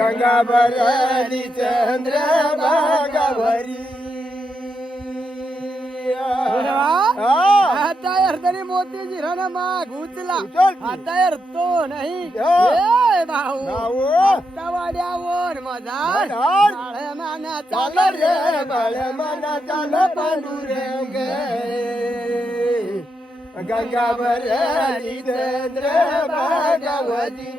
गंगा भरली चंद्र भागावरी आता अर्धनी मोती जिरण माग उचला आता तो नाही भाऊ आता वाड्यावर माझा माना चाल रे बाळ मना चाल पांडुरंग गंगा भरली चंद्र भागावरी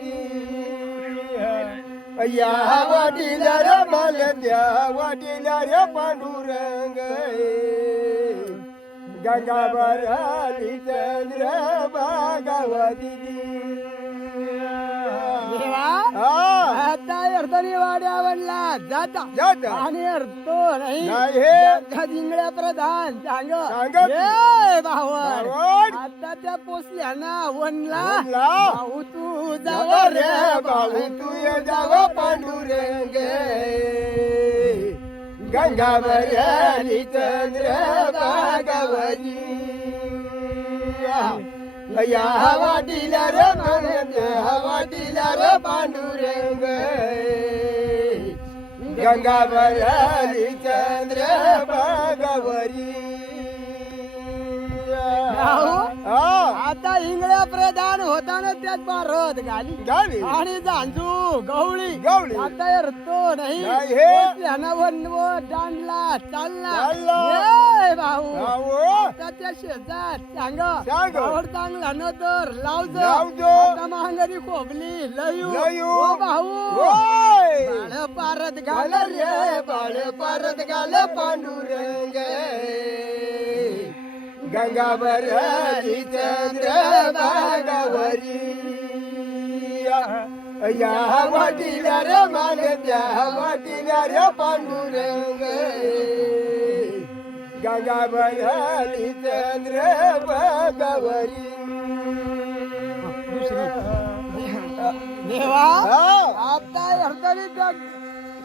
या वाटीला रे माल त्या वाटीला रे पांडुरंग गंगा भरली चंद्र भागावरी आता अर्धनी वाड्यावरला जाता जाता आणि अर्धो नाही नाही जिंगड्या प्रधान सांग भावर आता त्या पोचल्या ना वनला भाऊ तू जाव रे भाऊ तू ये जाव पांडुरंग गंगा भरली चंद्र भागावरी या वाटीला रे म्हणत्या वाटीला रे पांडुरंग गंगा भरली चंद्र भागावरी आता इंगळ्या प्रधान होताना त्यात भारत घाली आणि जांजू गवळी आता अर्धो नाही दांडला चालला भाऊ आता त्या शेजार सांग चांगला न तर लावजो महागरी खोबली लयू भाऊ बाळ पारत घाल रे बाळ परत घाल पांडुरंग गंगा भरली चंद्र भागावरी या वाटीला रे मान त्या वाटीला रे पांडुरंग गंगा भरली चंद्र भागावरी देवा आता अर्धनी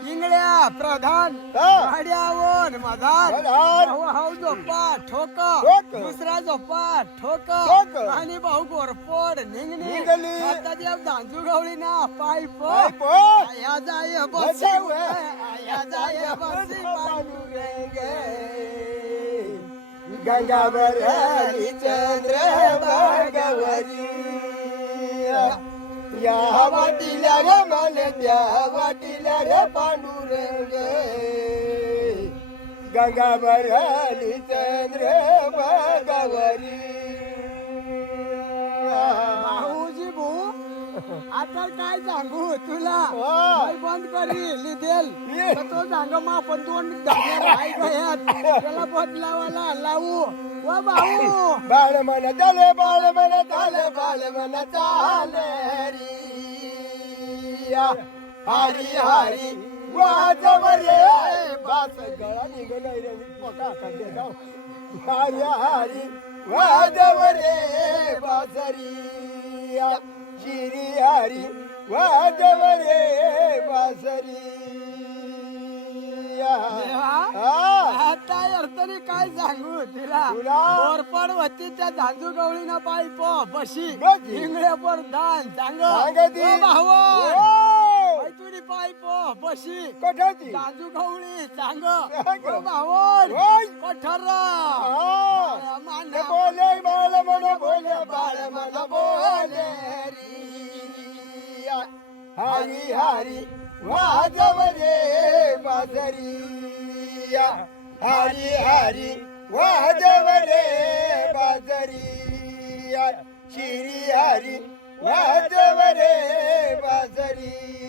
इंगळ्या प्रधान गाड्यावर भाऊ झोपा ठोक दुसरा झोपा ठोक आणि भाऊ गोरपोड निघली आता त्या दांजू गवळी ना पाईप आया जाय बसी आया जाय बसी पांडुरंग गंगा भरली चंद्र भागावरी या वाटीला रे मन त्या वाटीला रे पांडुरंग गंगा भरली चंद्र भागावरी भाऊजी भाऊ आता काय सांगू तुला बंद करी लिदेल तो सांग मा पण दोन त्याला बदलावाला लावू व भाऊ बाळ मन चाले बाळ मन चाले बाळ मन चाले रिया हरी हरी वाजव रे बास गळा निघून रे पोटा काढे जाऊ हरी हरी वाजव रे बासरिया शिरी हरी वाजव रे बासरिया आता अर्थाने काय सांगू तिला बोरपड होती त्या झांजू गवळीना पाईप बशी इंगळ्या पर दान सांग भाऊ तुझी पाईप बशी कठाची झांजू गवळी सांग भाऊ कठर बोले बाळ मन बोले बाळ मन बोले रिया हरी हरी वाजव रे बाजरिया हरी हरी वाजव रे बाजरिया शिरी हरी वाजव रे बाजरिया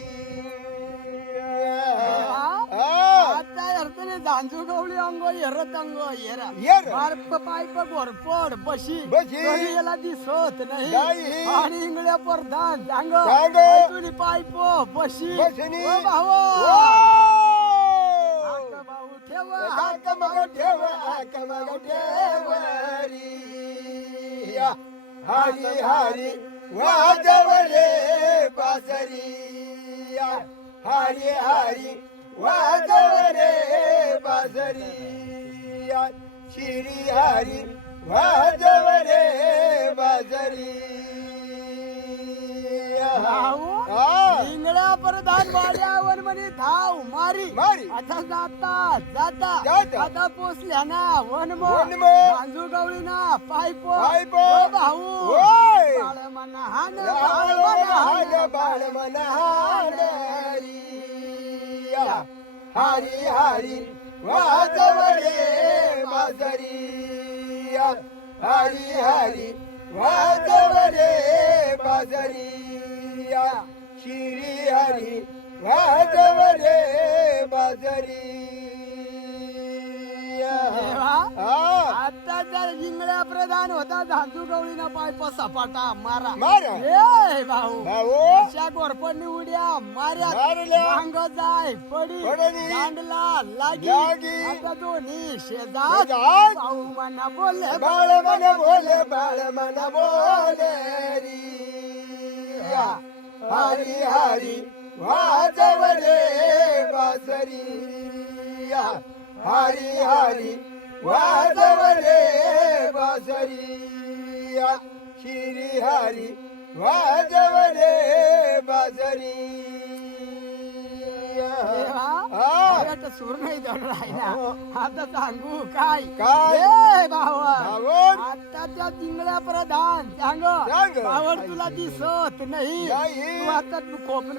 आता अर्थाने झांजू गवळी अंग येरत अंग येरा बारप पाईप गोरपड बशी तरी याला दिसत नाही आणि इंगळ्या प्रधान सांग तुझी पाईप बशी भाऊ हरी हरी वाजव रे बासरिया हरी हरी वाजव रे बासरिया शिरी हरी वाजव रे बासरिया इंगळ इंगळ्या प्रधान वाड्यावर म्हणे धाव मारी मारी. आता जाता जाता जाता. आता पोचल्या ना वनम वनम. गांजू गवळी ना पायप पायप. ओ भाऊ होय. बाळ मना हान बाळ बाळ मना मन हान. बाळ मन हाणरी. हरी हरी वाजवले बाजरी. हरी हरी वाजवले बाजरी. श्री हरी वाजवले बाजरी. देवा, हा. आता जर इंगळ्या प्रधान होता झांजू गवळीना पायप सपाटा मारा मारा. ए भाऊ भाऊ. अशा गोरपणी उड्या माऱ्या मारल्या. मांग जाय पडी पडली. दांडला लागी लागी. आता दोन्ही शेजार शेजार. भाऊ मना बोलले बाळ मन बोले बाळ मन बोले री. हरी हरी वाजवले बासरी. हरी हरी वाजवले बासरी. श्री हरी वाजवले बासरी. देवा, सूर नाही धरून राहिला आता सांगू काय काय? ए भावा भावर. आता त्या इंगळ्या प्रधान सांग सांग. भावर तुला दिसत नाही नाही. तू आता तू खोपल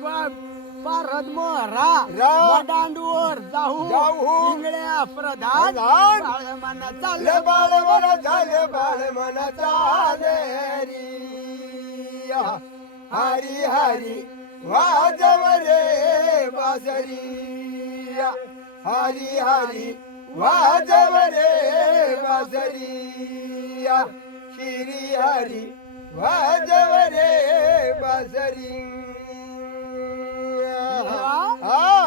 पारद मोरा रा. दांडूवर जाऊ जाऊ. इंगळ्या प्रधान प्रधान. बाळ मना ले चाल बाळ मन झाले बाळ मन चाले री. हरी हरी वाजवले बासरी. हरी हरी वाजवले बासरी. श्री हरी वाजवले बासरी.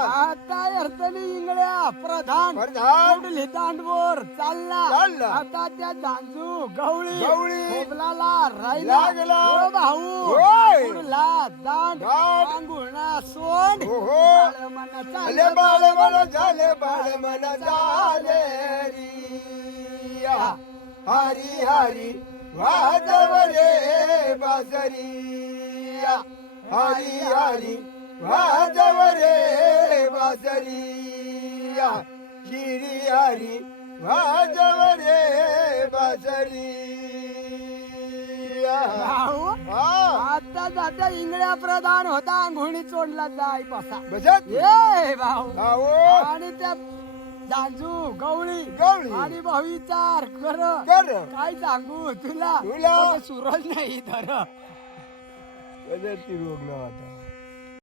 आता अडचणी इंगळ्या प्रधान प्रधान. कुठली दांडवर चालला चालला. आता त्या दांजू गवळी गवळी. खोबलाला राहिला लागला. ओ भाऊ होय. कुठला दांड दांड. अंगुळा सोंड ओहो. बाळ मना चाल ले बाळ मन झाले बाळ मन झाले री. हरी हरी वाजवले बासरी. हरी हरी वाजवले बासरी. श्री हरी वाजवले बासरी. भाऊ आता जाता इंगळ्या प्रधान होता अंघोळी चोंडला जाय बसा बसत. ए भाऊ भाऊ. आणि त्या दांजू गवळी गवळी. आणि भाऊ विचार कर कर. काय सांगू तुला तुला. सूरज नाही तर ती रोग नव्हता.